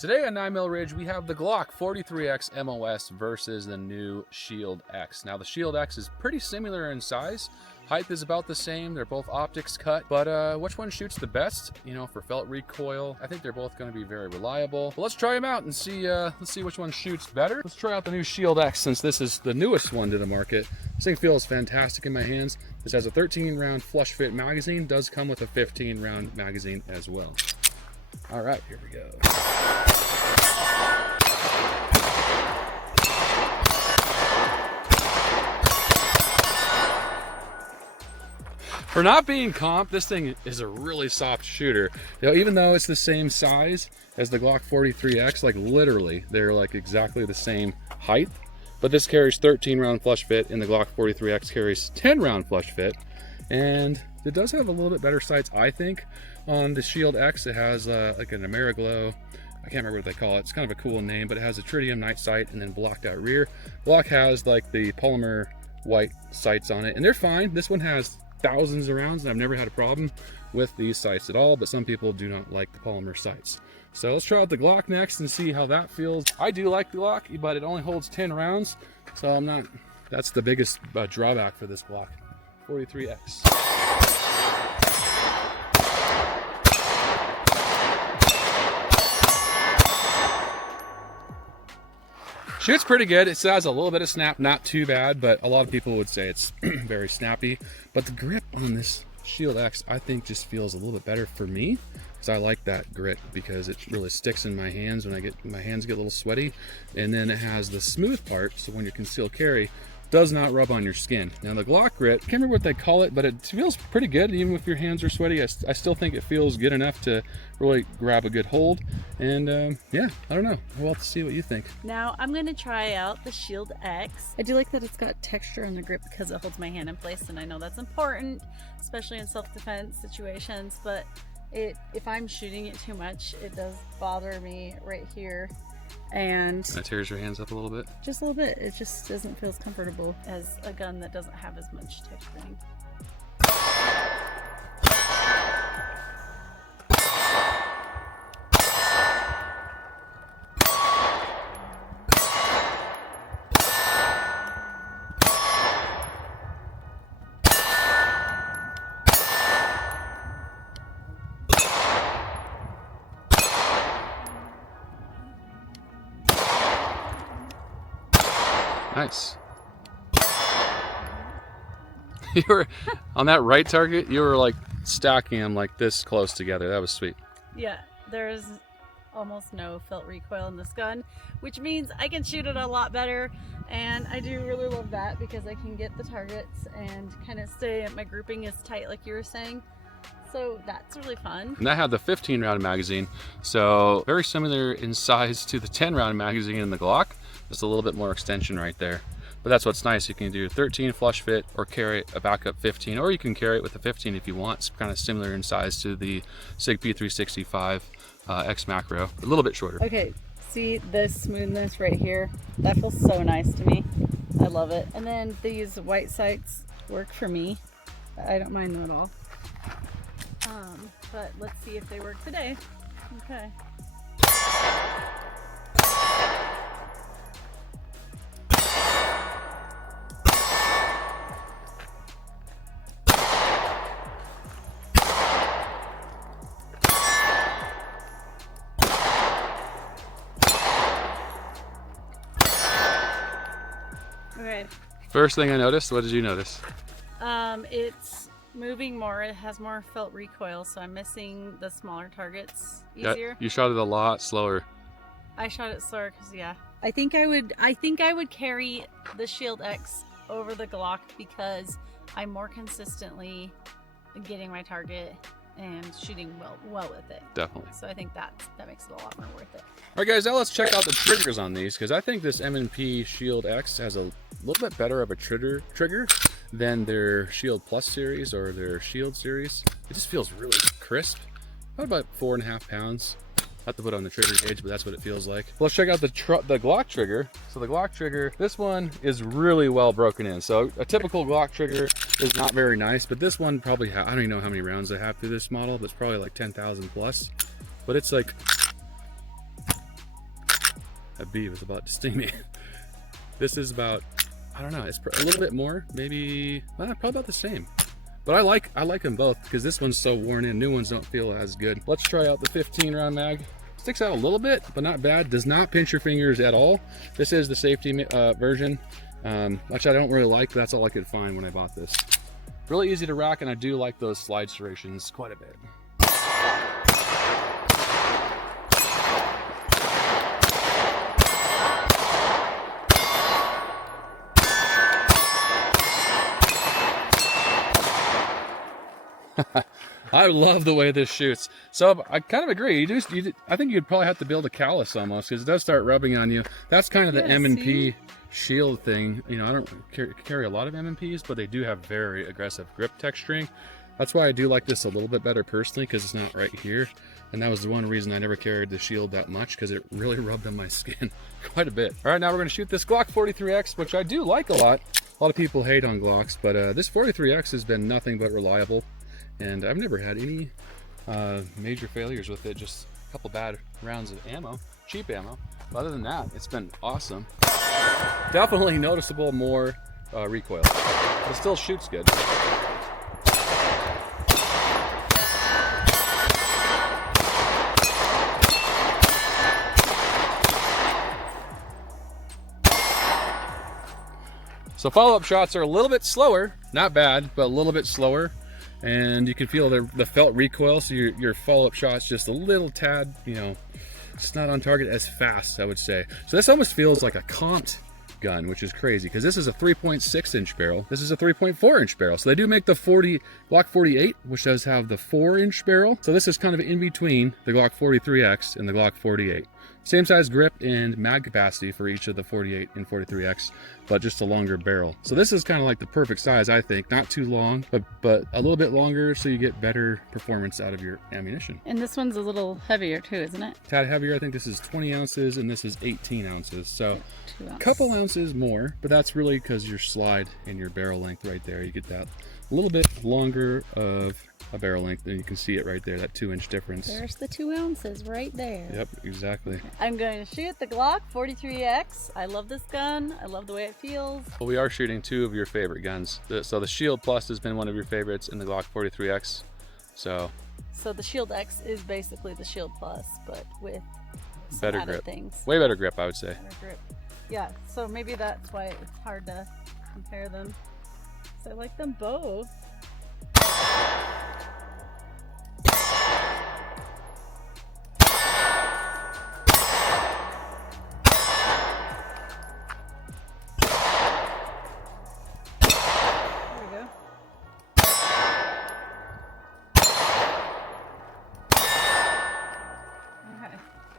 Today on 9mm Ridge, we have the Glock 43X MOS versus the new Shield X. Now the Shield X is pretty similar in size. Height is about the same. They're both optics cut, but which one shoots the best? You know, for felt recoil, I think they're both going to be very reliable. But let's try them out and see. Let's see which one shoots better. Let's try out the new Shield X since this is the newest one to the market. This thing feels fantastic in my hands. This has a 13-round flush fit magazine. Does come with a 15-round magazine as well. All right, here we go. For not being comp, this thing is a really soft shooter. You know, even though it's the same size as the Glock 43X, like literally, they're like exactly the same height. But this carries 13-round flush fit, and the Glock 43X carries 10-round flush fit. And it does have a little bit better sights, I think. On the Shield X, it has like an Ameriglow. I can't remember what they call it. It's kind of a cool name, but it has a tritium night sight and then blocked out rear. Glock has like the polymer white sights on it, and they're fine. This one has thousands of rounds, and I've never had a problem with these sights at all, but some people do not like the polymer sights. So let's try out the Glock next and see how that feels. I do like the Glock, but it only holds 10 rounds, so I'm not, that's the biggest drawback for this Glock 43X. Shoots pretty good. It still has a little bit of snap, not too bad, but a lot of people would say it's very snappy. But the grip on this Shield X, I think, just feels a little bit better for me, because I like that grip because it really sticks in my hands when my hands get a little sweaty. And then it has the smooth part, so when you conceal carry, does not rub on your skin. Now the Glock grip, I can't remember what they call it, but it feels pretty good. Even if your hands are sweaty, I still think it feels good enough to really grab a good hold. And yeah, I don't know. We'll have to see what you think. Now I'm gonna try out the Shield X. I do like that it's got texture on the grip because it holds my hand in place, and I know that's important, especially in self-defense situations, but if I'm shooting it too much, it does bother me right here. And that tears your hands up a little bit? Just a little bit. It just doesn't feel as comfortable as a gun that doesn't have as much texturing. Nice. You were on that right target, you were like stacking them like this close together. That was sweet. Yeah, there's almost no felt recoil in this gun, which means I can shoot it a lot better, and I do really love that because I can get the targets and kind of stay, my grouping is tight like you were saying. So that's really fun. And that had the 15-round magazine, so very similar in size to the 10-round magazine in the Glock. Just a little bit more extension right there. But that's what's nice. You can do 13 flush fit or carry a backup 15, or you can carry it with the 15 if you want. It's kind of similar in size to the SIG P365 X Macro, a little bit shorter. Okay, see this smoothness right here? That feels so nice to me. I love it. And then these white sights work for me. I don't mind them at all. But let's see if they work today. Okay. Okay. First thing I noticed, what did you notice? It's moving more. It has more felt recoil, so I'm missing the smaller targets easier. Yeah, you shot it a lot slower. I shot it slower because I think I would carry the Shield X over the Glock because I'm more consistently getting my target and shooting well with it. Definitely. So I think that makes it a lot more worth it. All right, guys, now let's check out the triggers on these, because I think this M&P Shield X has a little bit better of a trigger than their Shield Plus series or their Shield series. It just feels really crisp. About 4.5 pounds. Have to put on the trigger gauge, but that's what it feels like. Let's check out the Glock trigger. So the Glock trigger, this one is really well broken in. So a typical Glock trigger is not very nice, but this one probably, I don't even know how many rounds I have through this model, but it's probably like 10,000 plus. But it's like a bee was about to sting me. This is about, I don't know, it's a little bit more, maybe, well, probably about the same. But I like them both because this one's so worn in. New ones don't feel as good. Let's try out the 15 round mag. Sticks out a little bit, but not bad. Does not pinch your fingers at all. This is the safety version, which I don't really like. That's all I could find when I bought this. Really easy to rack, and I do like those slide serrations quite a bit. I love the way this shoots. So I kind of agree. I think you'd probably have to build a callus almost because it does start rubbing on you. That's kind of the M&P shield thing. You know, I don't carry a lot of M&Ps, but they do have very aggressive grip texturing. That's why I do like this a little bit better personally because it's not right here. And that was the one reason I never carried the shield that much because it really rubbed on my skin quite a bit. All right, now we're going to shoot this Glock 43X, which I do like a lot. A lot of people hate on Glocks, but this 43X has been nothing but reliable. And I've never had any major failures with it, just a couple bad rounds of ammo, cheap ammo. But other than that, it's been awesome. Definitely noticeable more recoil, but it still shoots good. So follow-up shots are a little bit slower, not bad, but a little bit slower. And you can feel the felt recoil, so your follow-up shot's just a little tad, you know, it's not on target as fast, I would say. So this almost feels like a comped gun, which is crazy, because this is a 3.6 inch barrel. This is a 3.4 inch barrel. So they do make the Glock 48, which does have the 4-inch barrel. So this is kind of in between the Glock 43X and the Glock 48. Same size grip and mag capacity for each of the 48 and 43X, but just a longer barrel. So this is kind of like the perfect size, I think. Not too long, but a little bit longer so you get better performance out of your ammunition. And this one's a little heavier too, isn't it? Tad heavier. I think this is 20 ounces and this is 18 ounces. So a couple ounces more, but that's really because your slide and your barrel length right there. You get that a little bit longer of a barrel length, and you can see it right there, that 2-inch difference. There's the 2 ounces right there. Yep, exactly. I'm going to shoot the Glock 43X. I love this gun. I love the way it feels. Well, we are shooting 2 of your favorite guns. So the Shield Plus has been one of your favorites in the Glock 43X. So the Shield X is basically the Shield Plus, but with some better added grip. things. Way better grip, I would say. Better grip. Yeah, so maybe that's why it's hard to compare them. So I like them both.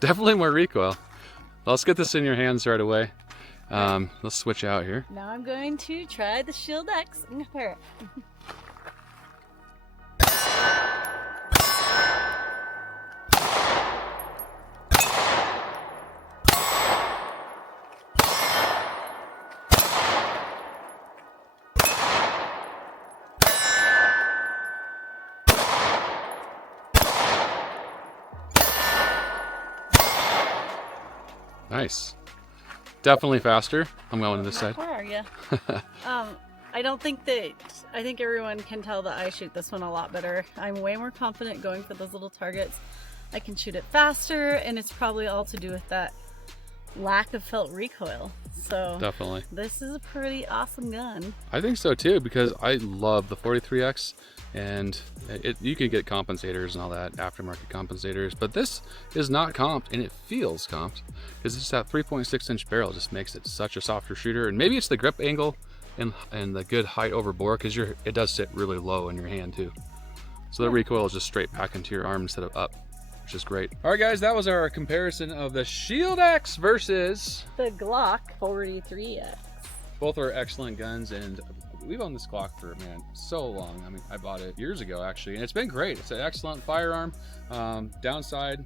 Definitely more recoil. Let's get this in your hands right away. Let's switch out here. Now I'm going to try the Shield X and compare it. Nice. Definitely faster. I'm going to this side. Where are you? I don't think that, I think everyone can tell that I shoot this one a lot better. I'm way more confident going for those little targets. I can shoot it faster, and it's probably all to do with that lack of felt recoil. So definitely. This is a pretty awesome gun. I think so too, because I love the 43X, and you can get compensators and all that, aftermarket compensators, but this is not comped, and it feels comped because it's that 3.6 inch barrel just makes it such a softer shooter. And maybe it's the grip angle and the good height over bore, because it does sit really low in your hand too. So the recoil is just straight back into your arm instead of up, which is great. All right, guys, that was our comparison of the Shield X versus the Glock 43X. Both are excellent guns, and we've owned this Glock for, man, so long. I mean, I bought it years ago, actually, and it's been great. It's an excellent firearm. Downside,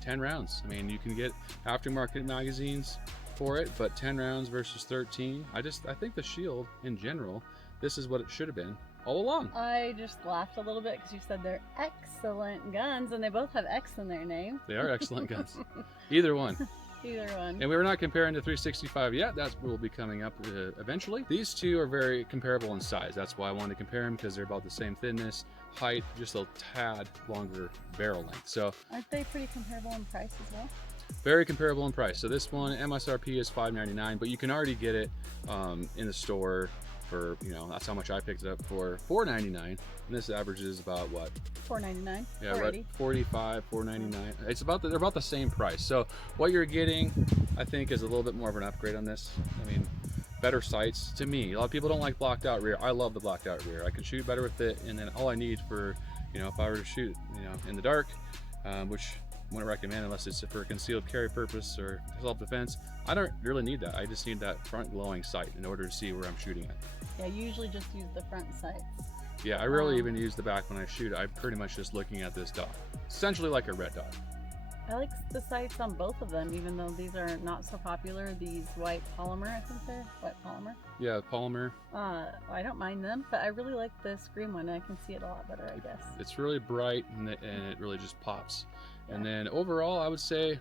10 rounds. I mean, you can get aftermarket magazines for it, but 10 rounds versus 13. I think the Shield, in general, this is what it should have been all along. I just laughed a little bit because you said they're excellent guns, and they both have X in their name. They are excellent guns. Either one. Either one. And we were not comparing to 365 yet. That will be coming up eventually. These two are very comparable in size. That's why I wanted to compare them, because they're about the same thinness, height, just a tad longer barrel length. So aren't they pretty comparable in price as well? Very comparable in price. So this one, MSRP is $5.99, but you can already get it in the store for, you know, that's how much I picked it up for, $4.99. And this averages about what? $4.99. Yeah, right. $45, $4.99. It's about they're about the same price. So what you're getting, I think, is a little bit more of an upgrade on this. I mean, better sights to me. A lot of people don't like blocked out rear. I love the blocked out rear. I can shoot better with it, and then all I need for, you know, if I were to shoot, you know, in the dark, which I wouldn't recommend unless it's for a concealed carry purpose or self-defense. I don't really need that. I just need that front glowing sight in order to see where I'm shooting at. Yeah, you usually just use the front sights. Yeah, I rarely even use the back when I shoot. I'm pretty much just looking at this dot, essentially like a red dot. I like the sights on both of them, even though these are not so popular. These white polymer, I think they're white polymer. Yeah, polymer. I don't mind them, but I really like this green one. I can see it a lot better, I guess. It's really bright, and it really just pops. Yeah. And then overall, I would say,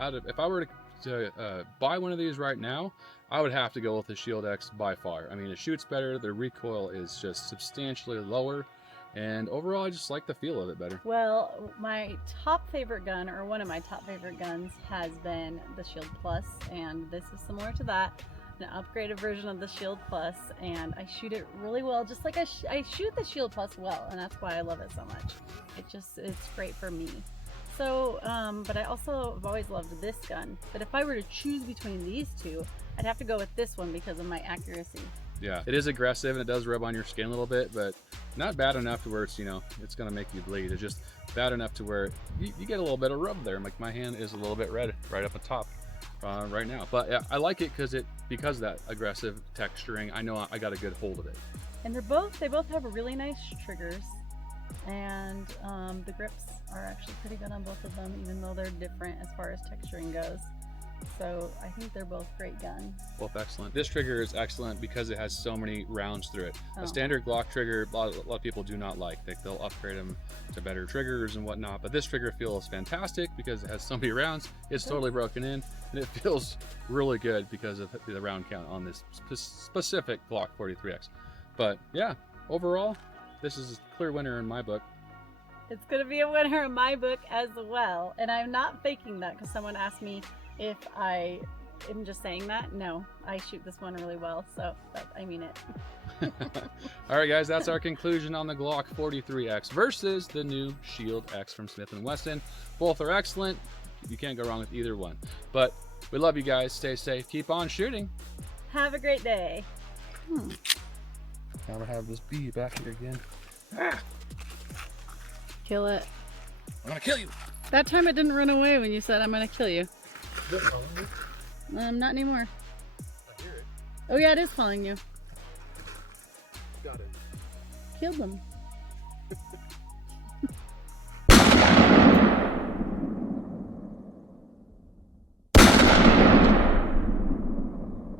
if I were to buy one of these right now, I would have to go with the Shield X by far. I mean, it shoots better. The recoil is just substantially lower. And overall, I just like the feel of it better. Well, my top favorite gun, or one of my top favorite guns, has been the Shield Plus, and this is similar to that, an upgraded version of the Shield Plus, and I shoot it really well, just like I shoot the Shield Plus well, and that's why I love it so much. It's great for me. So, but I also have always loved this gun, but if I were to choose between these two, I'd have to go with this one because of my accuracy. Yeah, it is aggressive and it does rub on your skin a little bit, but not bad enough to where it's, you know, it's gonna make you bleed. It's just bad enough to where you get a little bit of rub there. Like my hand is a little bit red right up the top right now. But yeah, I like it because of that aggressive texturing. I know I got a good hold of it. And they both have really nice triggers, and the grips are actually pretty good on both of them, even though they're different as far as texturing goes. So I think they're both great guns. Both excellent. This trigger is excellent because it has so many rounds through it. A standard Glock trigger, a lot of people do not like. They'll upgrade them to better triggers and whatnot, but this trigger feels fantastic because it has so many rounds. It's totally broken in, and it feels really good because of the round count on this specific Glock 43X. But yeah, overall, this is a clear winner in my book. It's going to be a winner in my book as well, and I'm not faking that because someone asked me if I am just saying that. No, I shoot this one really well, so I mean it. All right, guys, that's our conclusion on the Glock 43X versus the new Shield X from Smith & Wesson. Both are excellent. You can't go wrong with either one. But we love you guys. Stay safe. Keep on shooting. Have a great day. Now I have this bee back here again. Kill it. I'm gonna kill you. That time it didn't run away when you said I'm gonna kill you. Not anymore. I hear it. Oh yeah, it is following you. Got it. Killed them.